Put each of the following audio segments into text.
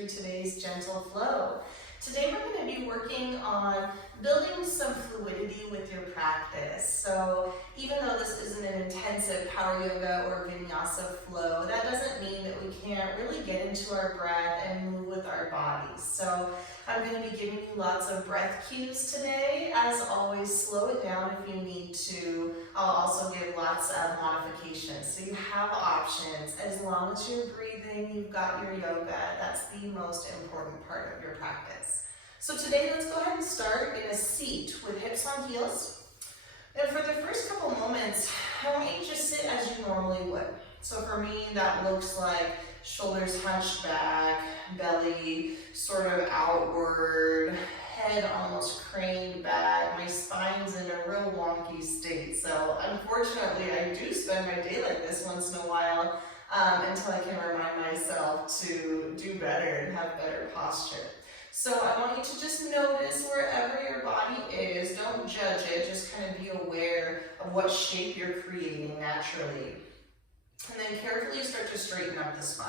through today's gentle flow. Today we're going to be working on building some fluidity with your practice. So even though this isn't an intensive power yoga or vinyasa flow, that doesn't mean that we can't really get into our breath and move with our bodies. So I'm going to be giving you lots of breath cues today. As always, slow it down if you need to. I'll also give lots of modifications. So you have options. As long as you're breathing, you've got your yoga. That's the most important part of your practice. So today, let's go ahead and start in a seat with hips on heels. And for the first couple moments, I want you to just sit as you normally would. So for me, that looks like shoulders hunched back, belly sort of outward, head almost craned back. My spine's in a real wonky state. So unfortunately, I do spend my day like this once in a while until I can remind myself to do better and have better posture. So I want you to just notice wherever your body is. Don't judge it, just kind of be aware of what shape you're creating naturally. And then carefully start to straighten up the spine.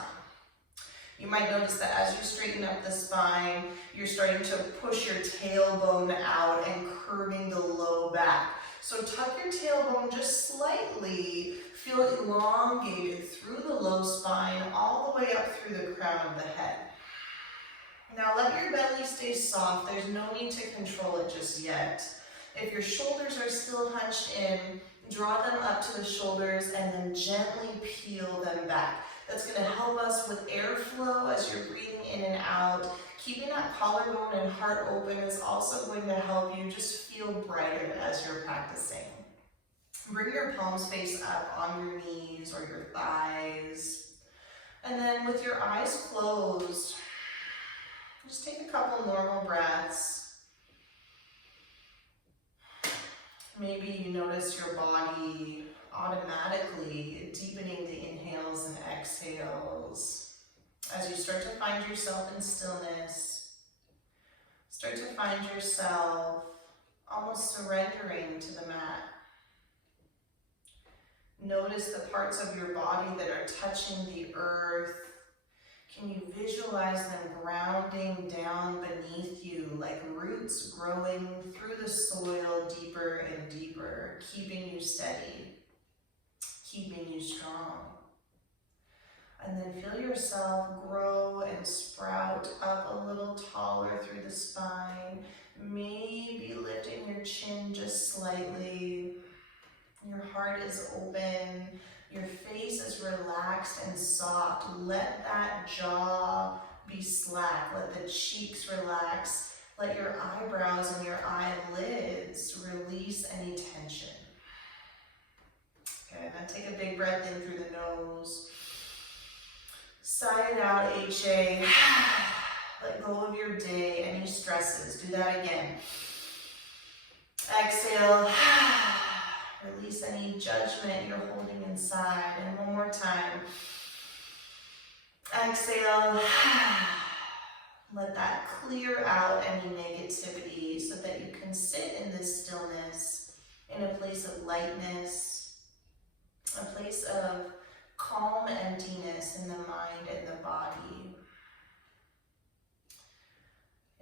You might notice that as you straighten up the spine, you're starting to push your tailbone out and curving the low back. So tuck your tailbone just slightly, feel elongated through the low spine, all the way up through the crown of the head. Now let your belly stay soft. There's no need to control it just yet. If your shoulders are still hunched in, draw them up to the shoulders and then gently peel them back. That's going to help us with airflow as you're breathing in and out. Keeping that collarbone and heart open is also going to help you just feel brighter as you're practicing. Bring your palms face up on your knees or your thighs. And then with your eyes closed, just take a couple normal breaths. Maybe you notice your body automatically deepening the inhales and exhales. As you start to find yourself in stillness, start to find yourself almost surrendering to the mat. Notice the parts of your body that are touching the earth. Can you visualize them grounding down beneath you like roots growing through the soil deeper and deeper, keeping you steady, keeping you strong? And then feel yourself grow and sprout up a little taller through the spine, maybe lifting your chin just slightly. Your heart is open. Your face is relaxed and soft. Let that jaw be slack. Let the cheeks relax. Let your eyebrows and your eyelids release any tension. Okay, now take a big breath in through the nose. Sigh it out, HA. Let go of your day, any stresses. Do that again. Exhale. Release any judgment you're holding inside. And one more time. Exhale. Let that clear out any negativity so that you can sit in this stillness in a place of lightness, a place of calm emptiness in the mind and the body.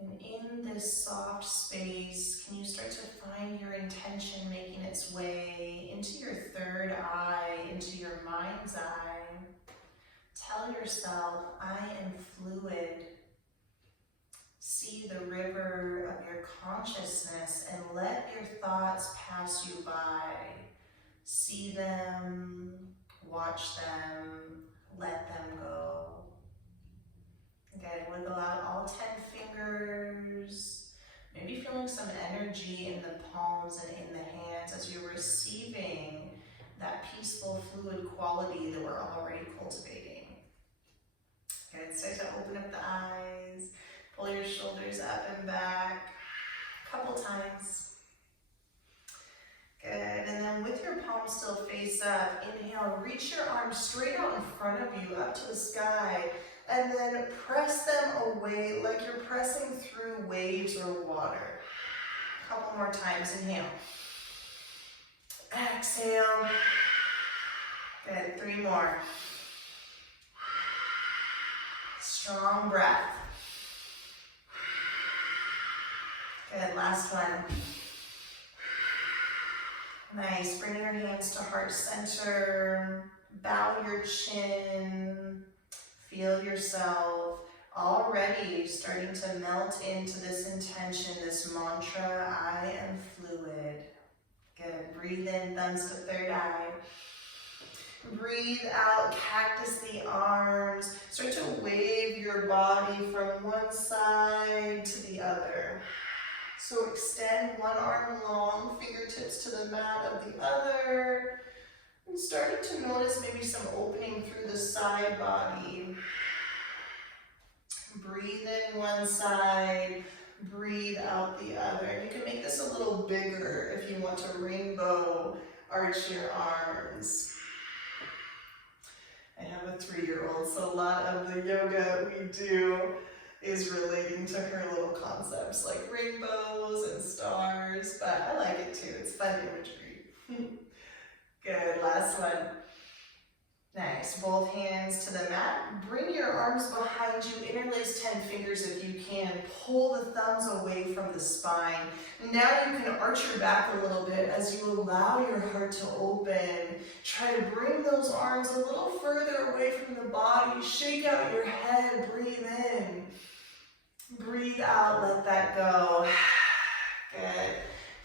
And in this soft space, can you start to find your intention making its way into your third eye, into your mind's eye? Tell yourself, I am fluid. See the river of your consciousness and let your thoughts pass you by. See them, watch them, let them go. Good, wiggle out all 10 fingers. Maybe feeling some energy in the palms and in the hands as you're receiving that peaceful, fluid quality that we're already cultivating. Good, start to open up the eyes. Pull your shoulders up and back a couple times. Good, and then with your palms still face up, inhale, reach your arms straight out in front of you, up to the sky. And then press them away like you're pressing through waves or water. A couple more times. Inhale. Exhale. Good. 3 more. Strong breath. Good, last one. Nice, bring your hands to heart center. Bow your chin. Feel yourself already starting to melt into this intention, this mantra, I am fluid. Good, breathe in, thumbs to third eye. Breathe out, cactus the arms. Start to wave your body from one side to the other. So extend one arm long, fingertips to the mat of the other. And starting to notice maybe some opening through the side body. Breathe in one side, breathe out the other. And you can make this a little bigger if you want to rainbow arch your arms. I have a 3-year-old, so a lot of the yoga we do is relating to her little concepts like rainbows and stars, but I like it too. It's fun imagery. Good, last one. Nice, both hands to the mat. Bring your arms behind you, interlace 10 fingers if you can. Pull the thumbs away from the spine. Now you can arch your back a little bit as you allow your heart to open. Try to bring those arms a little further away from the body. Shake out your head, breathe in. Breathe out, let that go. Good.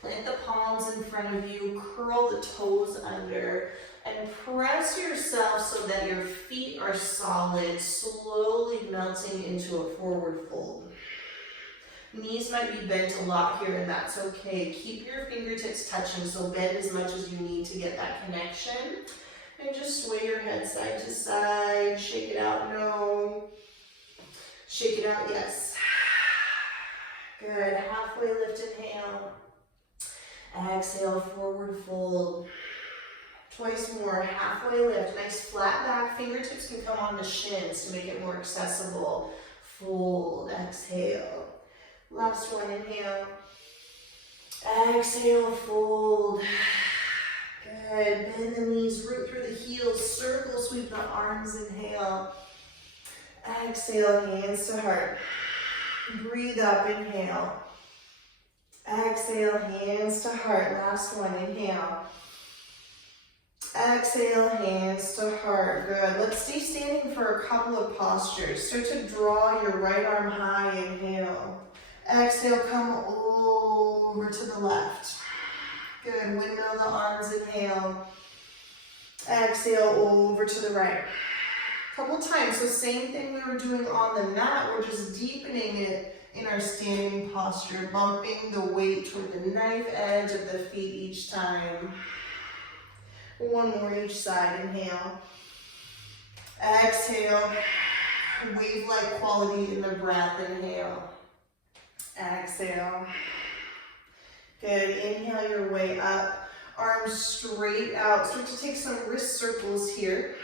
Plant the palms in front of you, curl the toes under, and press yourself so that your feet are solid, slowly melting into a forward fold. Knees might be bent a lot here, and that's okay. Keep your fingertips touching, so bend as much as you need to get that connection. And just sway your head side to side. Shake it out, no. Shake it out, yes. Good, halfway lift, inhale. Exhale, forward fold. Twice more, halfway lift. Nice flat back, fingertips can come on the shins to make it more accessible. Fold, exhale. Last one, inhale. Exhale, fold. Good, bend the knees, root through the heels, circle, sweep the arms, inhale. Exhale, hands to heart. Breathe up, inhale. Exhale, hands to heart. Last one, inhale. Exhale, hands to heart. Good. Let's stay standing for a couple of postures. Start to draw your right arm high, inhale. Exhale, come over to the left. Good. Windmill the arms, inhale. Exhale, over to the right. Couple times. So same thing we were doing on the mat. We're just deepening it in our standing posture, bumping the weight toward the knife edge of the feet each time. One more each side, inhale. Exhale, wave-like quality in the breath, inhale. Exhale. Good, inhale your way up, arms straight out. Start to take some wrist circles here,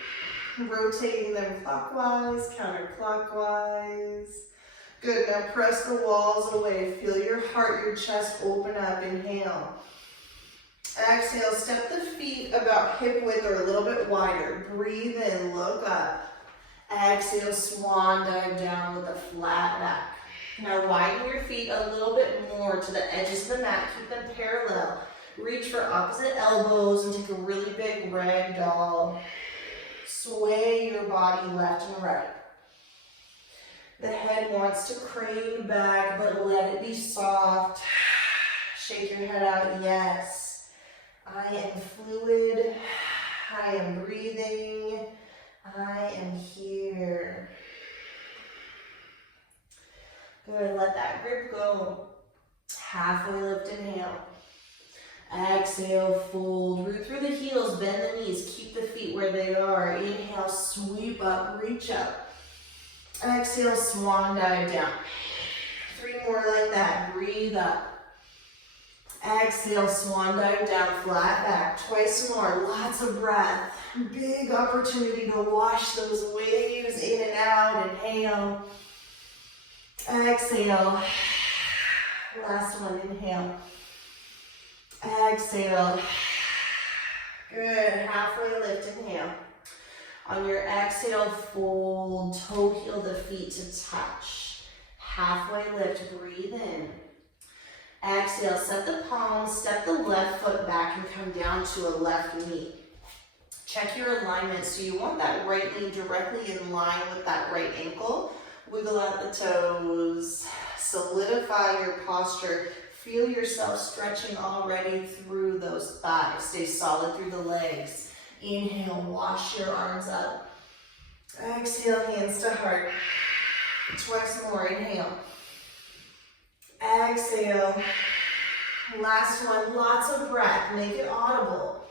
rotating them clockwise, counterclockwise. Good, now press the walls away. Feel your heart, your chest open up. Inhale. Exhale, step the feet about hip width or a little bit wider. Breathe in, look up. Exhale, swan dive down with a flat back. Now widen your feet a little bit more to the edges of the mat. Keep them parallel. Reach for opposite elbows and take a really big ragdoll. Sway your body left and right. The head wants to crane back, but let it be soft. Shake your head out, yes. I am fluid. I am breathing. I am here. Good, let that grip go. Halfway lift, inhale. Exhale, fold. Root through the heels, bend the knees. Keep the feet where they are. Inhale, sweep up, reach up. Exhale, swan dive down. 3 more like that. Breathe up. Exhale, swan dive down, flat back. Twice more, lots of breath. Big opportunity to wash those waves in and out. Inhale. Exhale. Last one, inhale. Exhale. Good, halfway lift, inhale. On your exhale, fold, toe heel the feet to touch. Halfway lift, breathe in. Exhale, set the palms, step the left foot back and come down to a left knee. Check your alignment. So you want that right knee directly in line with that right ankle. Wiggle out the toes, solidify your posture. Feel yourself stretching already through those thighs. Stay solid through the legs. Inhale, wash your arms up. Exhale, hands to heart. Twice more, inhale. Exhale. Last one, lots of breath, make it audible.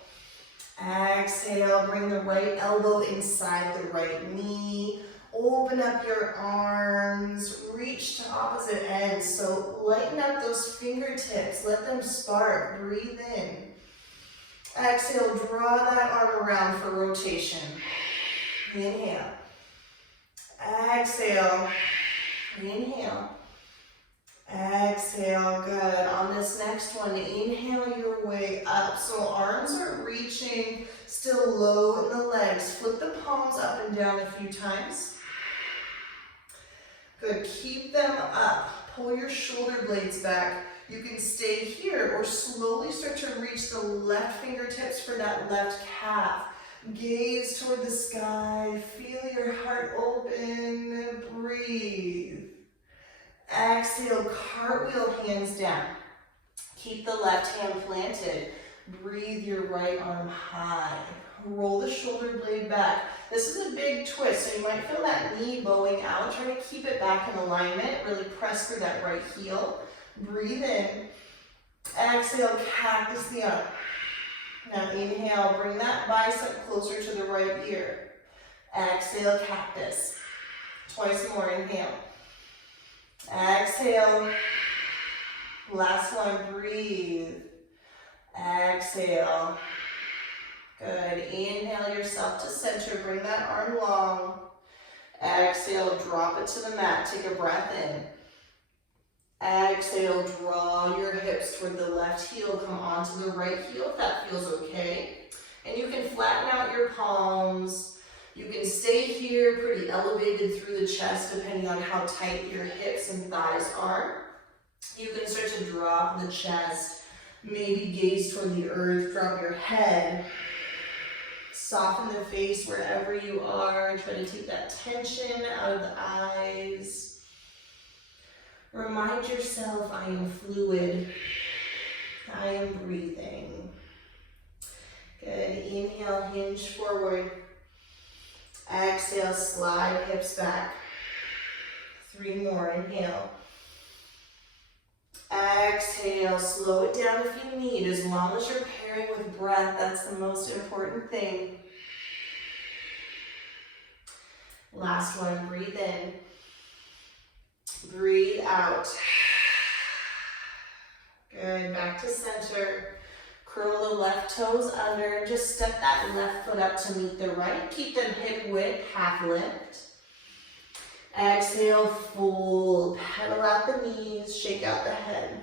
Exhale, bring the right elbow inside the right knee. Open up your arms, reach to opposite ends. So lighten up those fingertips, let them spark, breathe in. Exhale, draw that arm around for rotation. Inhale. Exhale. Inhale. Exhale, good. On this next one, inhale your way up. So arms are reaching, still low in the legs. Flip the palms up and down a few times. Good, keep them up. Pull your shoulder blades back. You can stay here or slowly start to reach the left fingertips for that left calf. Gaze toward the sky, feel your heart open, breathe. Exhale, cartwheel hands down. Keep the left hand planted. Breathe your right arm high. Roll the shoulder blade back. This is a big twist, so you might feel that knee bowing out. Try to keep it back in alignment. Really press through that right heel. Breathe in. Exhale, cactus the arm. Now inhale, bring that bicep closer to the right ear. Exhale, cactus. Twice more, inhale. Exhale. Last one, breathe. Exhale. Good. Inhale yourself to center. Bring that arm long. Exhale, drop it to the mat. Take a breath in. Exhale, draw your hips toward the left heel. Come onto the right heel if that feels okay. And you can flatten out your palms. You can stay here pretty elevated through the chest depending on how tight your hips and thighs are. You can start to drop the chest. Maybe gaze toward the earth. Drop your head. Soften the face wherever you are. Try to take that tension out of the eyes. Remind yourself, I am fluid. I am breathing. Good. Inhale, hinge forward. Exhale, slide hips back. 3 more. Inhale. Exhale, slow it down if you need. As long as you're pairing with breath, that's the most important thing. Last one, breathe in. Breathe out. Good, back to center. Curl the left toes under and just step that left foot up to meet the right. Keep them hip width, half lift. Exhale, fold. Pedal out the knees, shake out the head.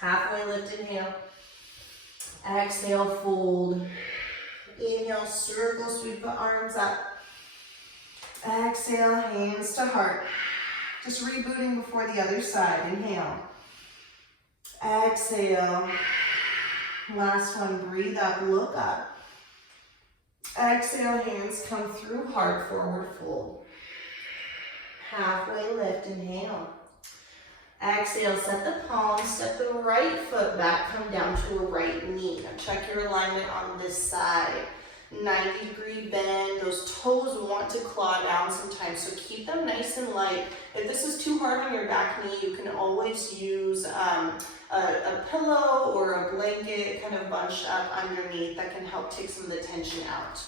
Halfway lift, inhale. Exhale, fold. Inhale, circle, sweep the arms up. Exhale, hands to heart. Just rebooting before the other side. Inhale. Exhale. Last one, breathe up, look up. Exhale, hands come through, heart forward fold. Halfway lift, inhale. Exhale, set the palms, step the right foot back, come down to a right knee. Now check your alignment on this side. 90-degree bend, those toes want to claw down sometimes, so keep them nice and light. If this is too hard on your back knee, you can always use a pillow or a blanket kind of bunched up underneath that can help take some of the tension out.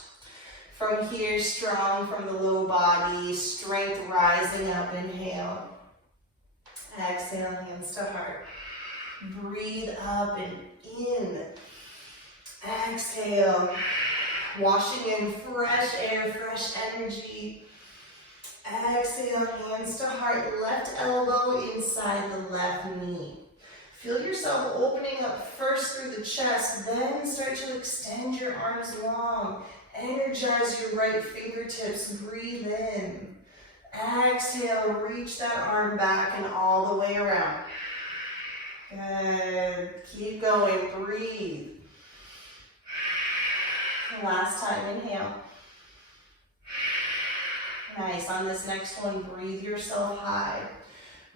From here, strong from the low body, strength rising up, inhale. Exhale, hands to heart. Breathe up and in. Exhale. Washing in fresh air, fresh energy. Exhale, hands to heart, left elbow inside the left knee. Feel yourself opening up first through the chest, then start to extend your arms long. Energize your right fingertips, breathe in. Exhale, reach that arm back and all the way around. Good, keep going, breathe. Last time, inhale. Nice, on this next one, breathe yourself high.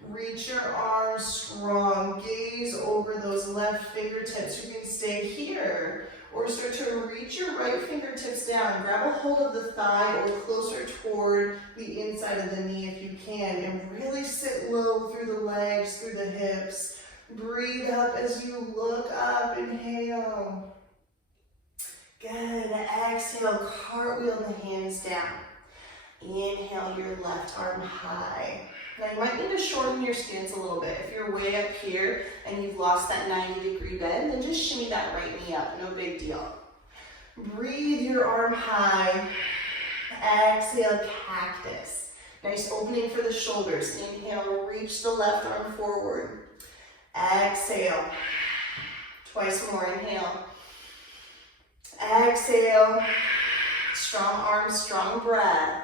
Reach your arms strong, gaze over those left fingertips. You can stay here or start to reach your right fingertips down. Grab a hold of the thigh or closer toward the inside of the knee if you can, and really sit low through the legs, through the hips. Breathe up as you look up, inhale. Good, exhale, cartwheel the hands down. Inhale your left arm high. Now you might need to shorten your stance a little bit. If you're way up here and you've lost that 90-degree bend, then just shimmy that right knee up, no big deal. Breathe your arm high. Exhale, cactus. Nice opening for the shoulders. Inhale, reach the left arm forward. Exhale. Twice more, inhale. Exhale. Strong arms, strong breath.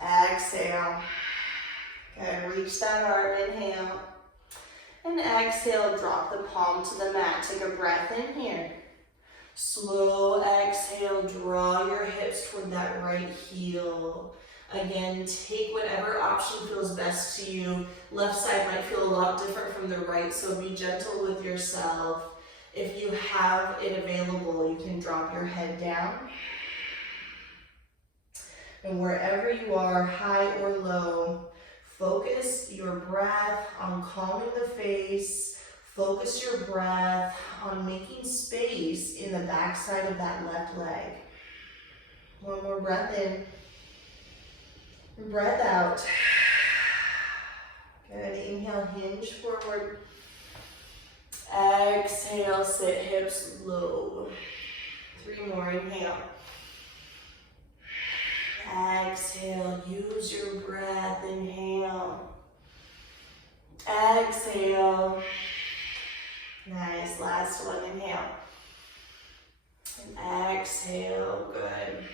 Exhale. Good, reach that arm, inhale. And exhale, drop the palm to the mat. Take a breath in here. Slow exhale, draw your hips toward that right heel. Again, take whatever option feels best to you. Left side might feel a lot different from the right, so be gentle with yourself. If you have it available, you can drop your head down. And wherever you are, high or low, focus your breath on calming the face. Focus your breath on making space in the backside of that left leg. One more breath in. Breath out. Good. Inhale, hinge forward. Exhale, sit hips low. 3 more. Inhale. Exhale, use your breath. Inhale. Exhale. Nice. Last one. Inhale. And exhale. Good.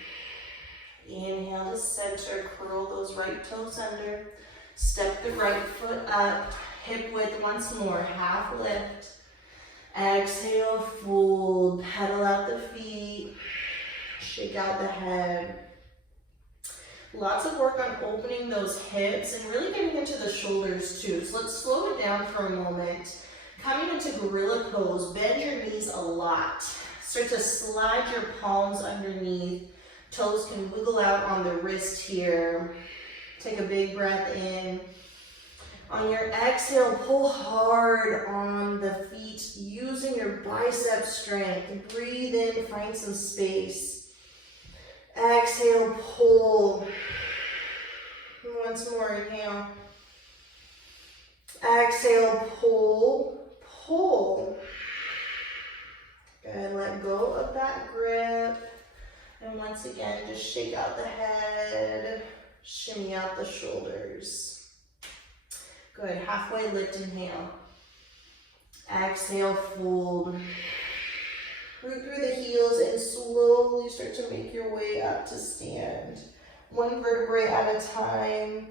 Inhale to center. Curl those right toes under. Step the right foot up. Hip width once more. Half lift. Exhale, fold. Pedal out the feet. Shake out the head. Lots of work on opening those hips and really getting into the shoulders too. So let's slow it down for a moment. Coming into gorilla pose, bend your knees a lot. Start to slide your palms underneath. Toes can wiggle out on the wrist here. Take a big breath in. On your exhale, pull hard on the feet, using your bicep strength. Breathe in, find some space. Exhale, pull. Once more, inhale. Exhale, pull, pull. Good, let go of that grip. And once again, just shake out the head, shimmy out the shoulders. Good, halfway lift, inhale. Exhale, fold. Root through the heels and slowly start to make your way up to stand. One vertebrae at a time.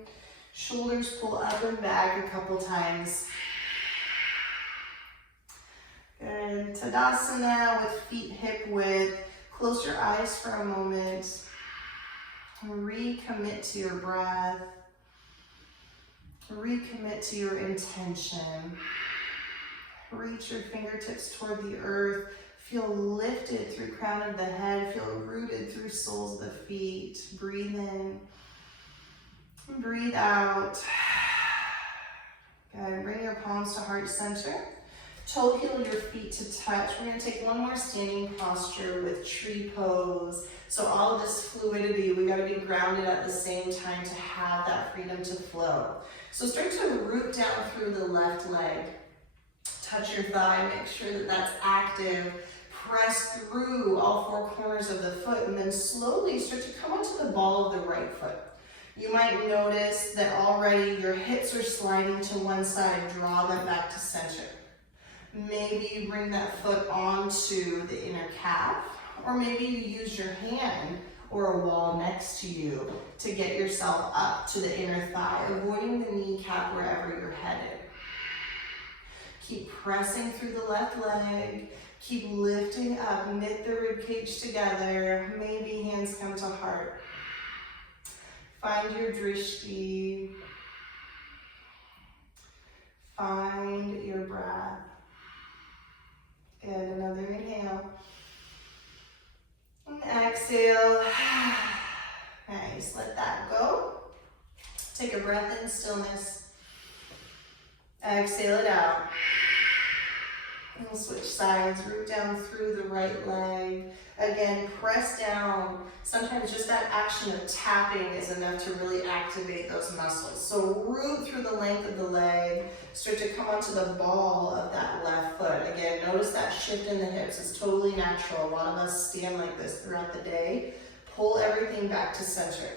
Shoulders pull up and back a couple times. Good. Tadasana with feet hip width. Close your eyes for a moment. Recommit to your breath. Recommit to your intention. Reach your fingertips toward the earth. Feel lifted through crown of the head. Feel rooted through soles of the feet. Breathe in. Breathe out. Good. Bring your palms to heart center. Toe heel your feet to touch. We're going to take one more standing posture with tree pose. So all of this fluidity, we got to be grounded at the same time to have that freedom to flow. So start to root down through the left leg. Touch your thigh, make sure that that's active. Press through all 4 corners of the foot and then slowly start to come onto the ball of the right foot. You might notice that already your hips are sliding to one side. Draw them back to center. Maybe you bring that foot onto the inner calf, or maybe you use your hand or a wall next to you to get yourself up to the inner thigh, avoiding the kneecap wherever you're headed. Keep pressing through the left leg. Keep lifting up, knit the rib cage together. Maybe hands come to heart. Find your drishti. Find your breath. And another inhale. And exhale. Nice, let that go. Take a breath in stillness. Exhale it out. And we'll switch sides, root down through the right leg. Again, press down. Sometimes just that action of tapping is enough to really activate those muscles. So root through the length of the leg. Start to come onto the ball of that left foot. Again, notice that shift in the hips. It's totally natural. A lot of us stand like this throughout the day. Pull everything back to center.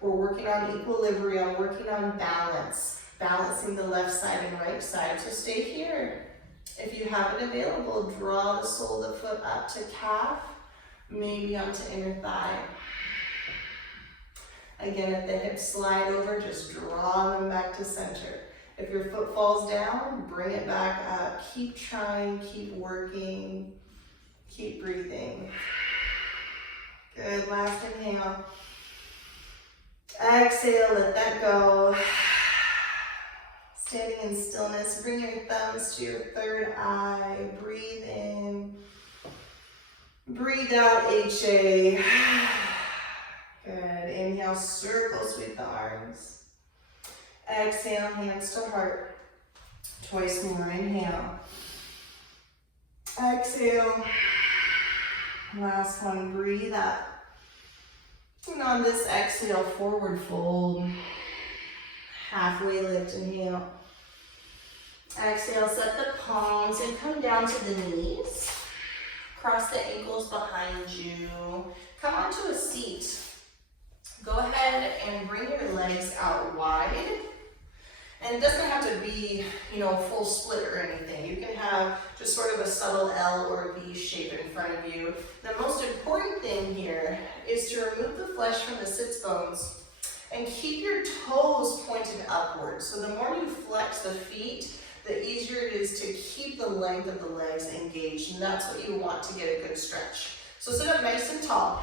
We're working on equilibrium, working on balance, balancing the left side and right side. So stay here. If you have it available, draw the sole of the foot up to calf, maybe onto inner thigh. Again, if the hips slide over, just draw them back to center. If your foot falls down, bring it back up. Keep trying, keep working, keep breathing. Good, last inhale. Exhale, let that go. Standing in stillness, bring your thumbs to your third eye. Breathe in. Breathe out, HA. Good. Inhale, circle, sweep the arms. Exhale, hands to heart. Twice more. Inhale. Exhale. Last one. Breathe up. And on this exhale, forward fold. Halfway lift. Inhale. Exhale, set the palms and come down to the knees. Cross the ankles behind you. Come onto a seat. Go ahead and bring your legs out wide. And it doesn't have to be, full split or anything. You can have just sort of a subtle L or V shape in front of you. The most important thing here is to remove the flesh from the sits bones and keep your toes pointed upward. So the more you flex the feet, the easier it is to keep the length of the legs engaged, and that's what you want to get a good stretch. So sit up nice and tall.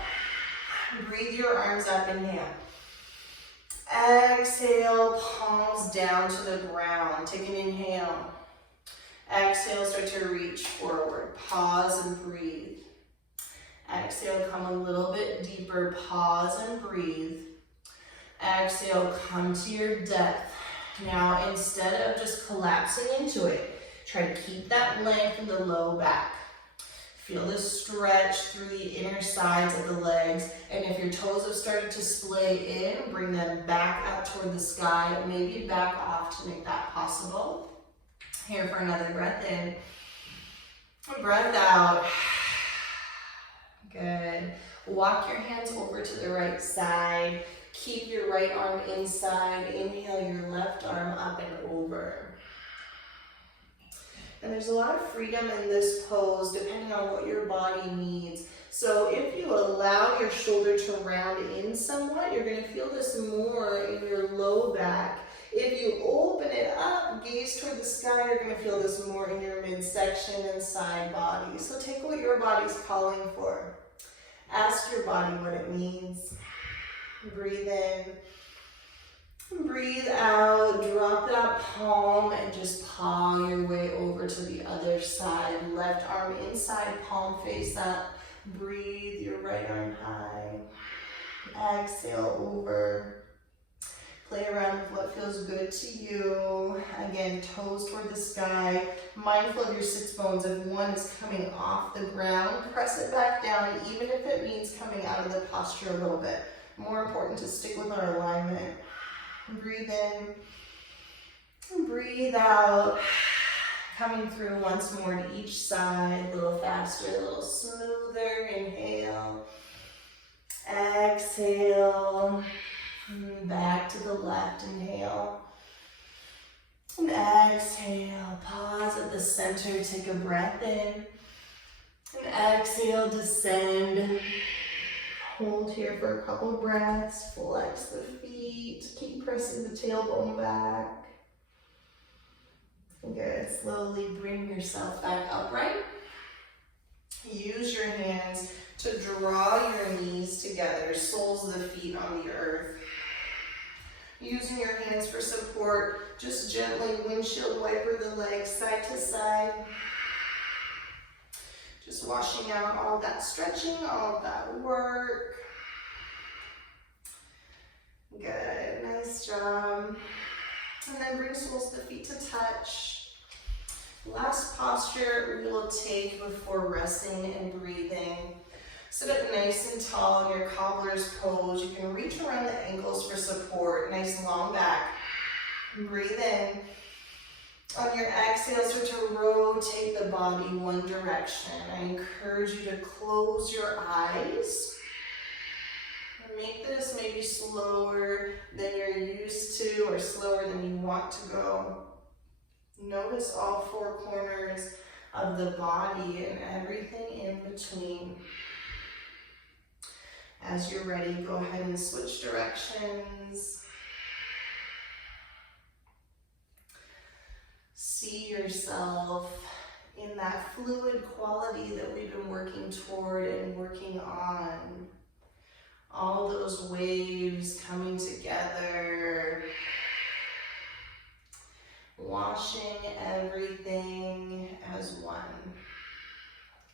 Breathe your arms up, inhale. Exhale, palms down to the ground. Take an inhale. Exhale, start to reach forward. Pause and breathe. Exhale, come a little bit deeper. Pause and breathe. Exhale, come to your depth. Now, instead of just collapsing into it, try to keep that length in the low back. Feel the stretch through the inner sides of the legs. And if your toes have started to splay in, bring them back up toward the sky. Maybe back off to make that possible. Here for another breath in. Breath out. Good. Walk your hands over to the right side. Keep your right arm inside. Inhale your left arm up and over. And there's a lot of freedom in this pose depending on what your body needs. So if you allow your shoulder to round in somewhat, you're going to feel this more in your low back. If you open it up, gaze toward the sky, you're going to feel this more in your midsection and side body. So take what your body's calling for. Ask your body what it needs. Breathe in. Breathe out, drop that palm and just paw your way over to the other side. Left arm inside, palm face up. Breathe your right arm high. Exhale over. Play around with what feels good to you. Again, toes toward the sky. Mindful of your sits bones. If one is coming off the ground, press it back down, even if it means coming out of the posture a little bit. More important to stick with our alignment. Breathe in, breathe out. Coming through once more to each side, a little faster, a little smoother. Inhale, exhale, back to the left. Inhale, And exhale, pause at the center, take a breath in. And exhale, descend. Hold here for a couple breaths, flex the feet, keep pressing the tailbone back. Good, slowly bring yourself back upright. Use your hands to draw your knees together, soles of the feet on the earth. Using your hands for support, just gently windshield wiper the legs side to side. Just washing out all that stretching, all of that work. Good, nice job. And then bring soles of the feet to touch. Last posture we will take before resting and breathing. Sit up nice and tall in your cobbler's pose. You can reach around the ankles for support. Nice long back. Breathe in. On your exhale, start to rotate the body one direction. I encourage you to close your eyes. And make this maybe slower than you're used to or slower than you want to go. Notice all four corners of the body and everything in between. As you're ready, go ahead and switch directions. See yourself in that fluid quality that we've been working toward and working on. All those waves coming together. Washing everything as one.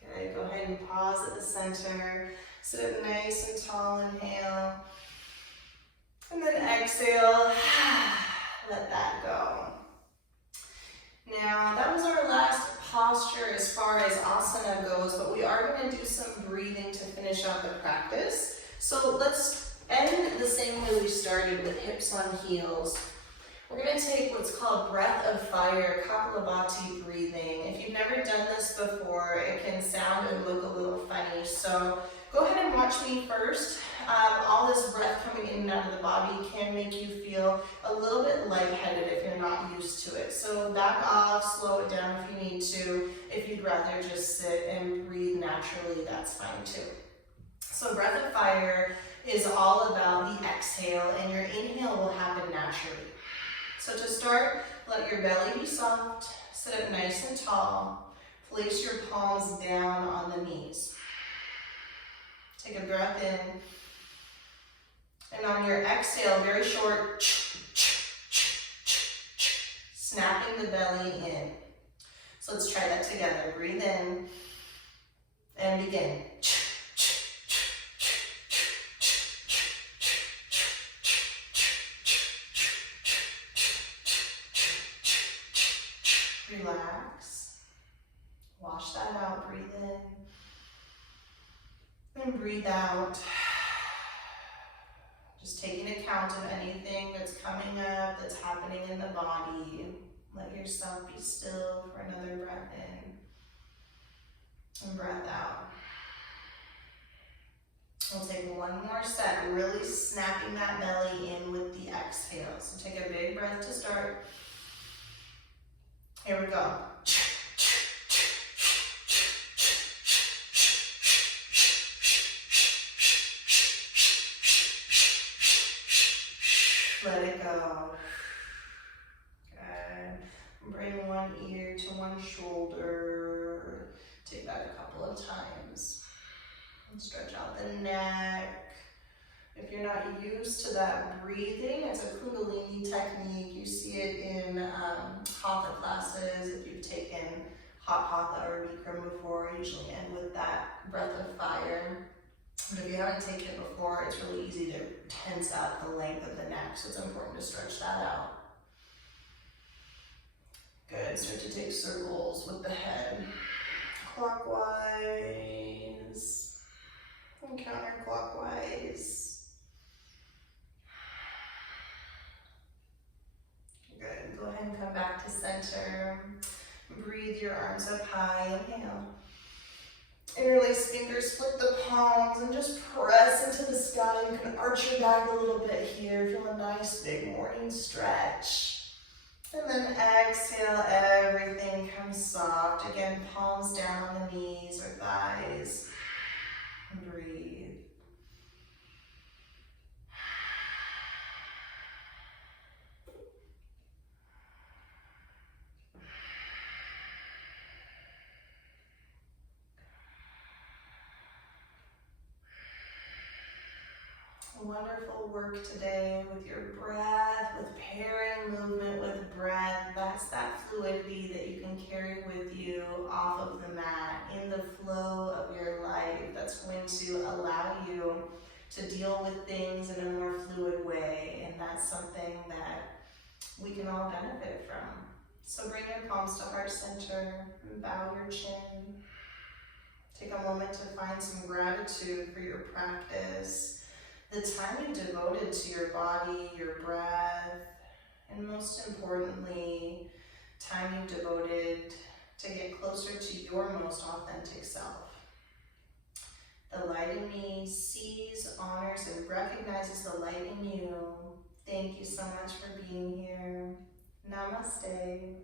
Okay, go ahead and pause at the center. Sit up nice and tall, inhale. And then exhale, let that go. Now, that was our last posture as far as asana goes, but we are going to do some breathing to finish out the practice. So let's end the same way we started, with hips on heels. We're going to take what's called breath of fire, Kapalabhati breathing. If you've never done this before, it can sound and look a little funny. So go ahead and watch me first. All this breath coming in and out of the body can make you feel a little bit lightheaded if you're not used to it. So back off, slow it down if you need to. If you'd rather just sit and breathe naturally, that's fine too. So breath of fire is all about the exhale, and your inhale will happen naturally. So to start, let your belly be soft, sit up nice and tall, place your palms down on the knees. Take a breath in, and on your exhale, very short, snapping the belly in. So let's try that together. Breathe in, and begin. Relax. Wash that out. Breathe in. And breathe out. Just taking account of anything that's coming up, that's happening in the body. Let yourself be still for another breath in. And breath out. We'll take one more set, really snapping that belly in with the exhale. So take a big breath to start. Here we go. Let it go. Good. Bring one ear to one shoulder. Take that a couple of times. And stretch out the neck. If you're not used to that breathing, it's a Kundalini technique. You see it in Hatha classes. If you've taken hot Hatha or Bikram before, I usually end with that breath of fire. But if you haven't taken it before, it's really easy to tense out the length of the neck, so it's important to stretch that out. Good, start to take circles with the head. Clockwise and counterclockwise. Good, go ahead and come back to center. Breathe your arms up high, inhale. Interlace fingers, flip the palms, and just press into the sky. You can arch your back a little bit here. Feel a nice big morning stretch. And then exhale, everything comes soft. Again, palms down on the knees or thighs. Breathe. Wonderful work today with your breath, with pairing movement with breath. That's that fluidity that you can carry with you off of the mat in the flow of your life. That's going to allow you to deal with things in a more fluid way, and that's something that we can all benefit from. So bring your palms to heart center and bow your chin. Take a moment to find some gratitude for your practice, the time you devoted to your body, your breath, and most importantly, time you devoted to get closer to your most authentic self. The light in me sees, honors, and recognizes the light in you. Thank you so much for being here. Namaste.